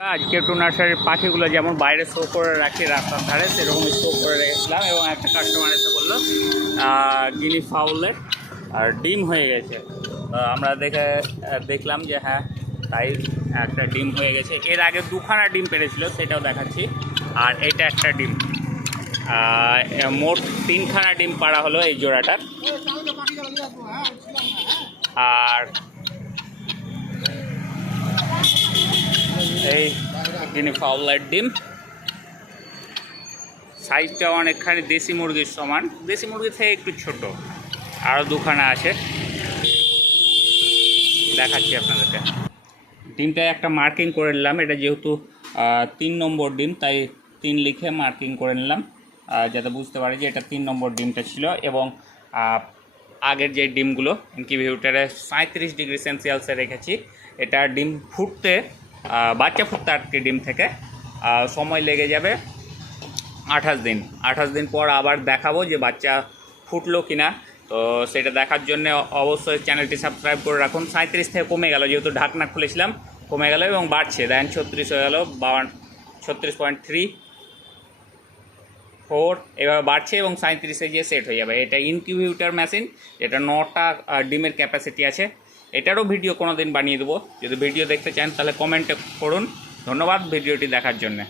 আজকে একটু নার্সারির পাখিগুলো যেমন বাইরে শো করে রাখি রাস্তার ধারে সেরকম শো করে রেখেছিলাম এবং একটা কাস্টমার এসে বললো গিনি ফাউলের আর ডিম হয়ে গেছে। আমরা দেখলাম যে হ্যাঁ তাই একটা ডিম হয়ে গেছে। এর আগে দুখানা ডিম পেড়েছিল সেটাও দেখাচ্ছি। আর এটা একটা ডিম, মোট তিনখানা ডিম পাড়া হলো এই জোড়াটার। আর এই গিনি ফাউলের ডিম সাইজটা অনেকখানি দেশি মুরগির সমান, দেশি মুরগি থেকে একটু ছোট। আরও দুখানা আছে, দেখাচ্ছি আপনাদেরকে। ডিমটা একটা মার্কিং করে নিলাম, এটা যেহেতু 3 নম্বর ডিম তাই 3 লিখে মার্কিং করে নিলাম যাতে বুঝতে পারি যে এটা 3 নম্বর ডিমটা ছিল। এবং আগের যে ডিমগুলো ইনকিউবেটরে 37 ডিগ্রি সেলসিয়াসে রেখেছি। এটা ডিম ফুটতে বাচ্চা ফুটতে আর কি ডিম থেকে সময় লেগে যাবে 28 দিন। 28 দিন পর আবার দেখাবো যে বাচ্চা ফুটলো কিনা। তো সেটা দেখার জন্য অবশ্যই চ্যানেলটি সাবস্ক্রাইব করে রাখুন। 37 থেকে কমে গেল, যেহেতু ঢাকনা খুলেছিলাম কমে গেল এবং বাড়ছে। দেখেন 36 হয়ে গেল, 36.34 এভাবে বাড়ছে এবং 37-এ গিয়ে সেট হয়ে যাবে। এটা ইনকিউবেটর মেশিন, যেটা 9টা ডিমের ক্যাপাসিটি আছে। এটারও ভিডিও কোনো দিন বানিয়ে দেবো। যদি ভিডিও দেখতে চান তাহলে কমেন্টে করুন। ধন্যবাদ ভিডিওটি দেখার জন্যে।